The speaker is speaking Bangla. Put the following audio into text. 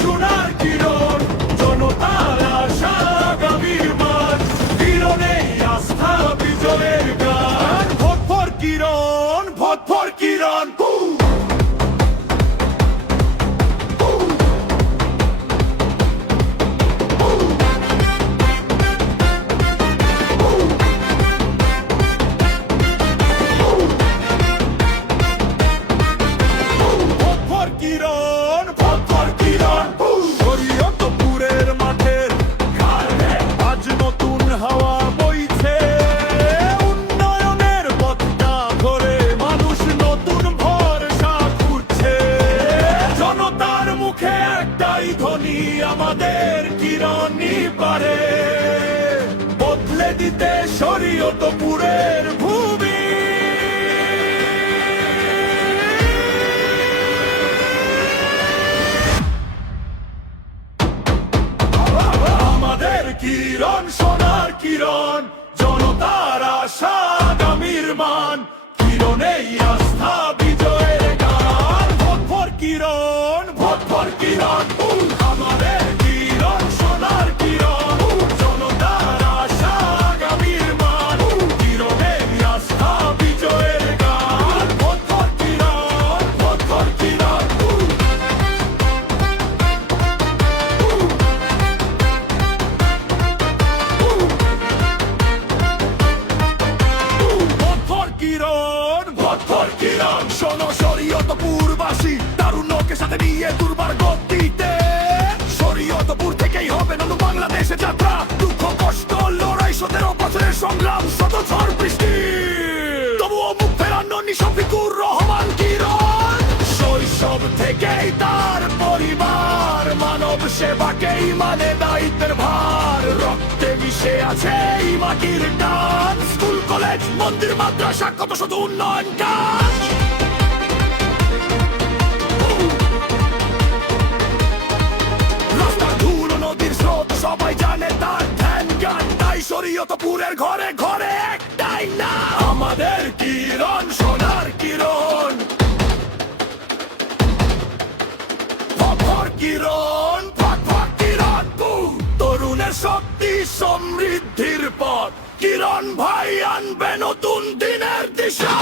সোনার কিরণ, জনতার আশা আগামীর মান, কিরণে আস্থা বিজয়ের গান। Vote for Kiran, vote for Kiran. শরীয়তপুরের মাঠের আজ নতুন হাওয়া বইছে, উন্নয়নের পথটা ধরে মানুষ নতুন ভরসা খুঁজছে। জনতার মুখে একটাই ধ্বনি, আমাদের কিরণই পারে বদলে দিতে শরীয়তপুরের ভূমি। কিরণ সোনার কিরণ, জনতার আশা আগামীর মান, কিরণেই আস্থা বিজয়ের গান। Vote for Kiran, vote for Kiran. আমাদের কিরণ সোনার কিরণ, জনতার আশা আগামীর মান, কিরণেই আস্থা বিজয়ের গান। Vote for Kiran, vote for Kiran. শোনো শরীয়তপুরবাসী, তারুণ্যকে সাথে নিয়ে দুর্বার গতিতে শরীয়তপুর থেকেই হবে নতুন বাংলাদেশে যাত্রা। দুঃখ কষ্ট লড়াই 17 বছরের সংগ্রাম, শত ঝড় বৃষ্টি, তবুও মুখ ফেরাননি শফিকুর রহমান কিরণ। শৈশব থেকেই তার পরিবার মানব সেবাকেই মানে দায়িত্বের ভার, রক্তে মিশে আছে এই মাটির টান। স্কুল কলেজ মন্দির মাদ্রাসা কত শুধু উন্নয়ন কাজ। রাস্তার ধুলো নদীর স্রোত সবাই জানে তার ধ্যান জ্ঞান, তাই শরীয়তপুরের ঘরে ঘরে একটাই না, আমাদের কিরণ সোনার কিরণ। কিরণ ফাক ফাক কিরণ, তরুণের শক্তি সমৃদ্ধির পথ, কিরণ ভাই আনবে নতুন দিনের দিশা।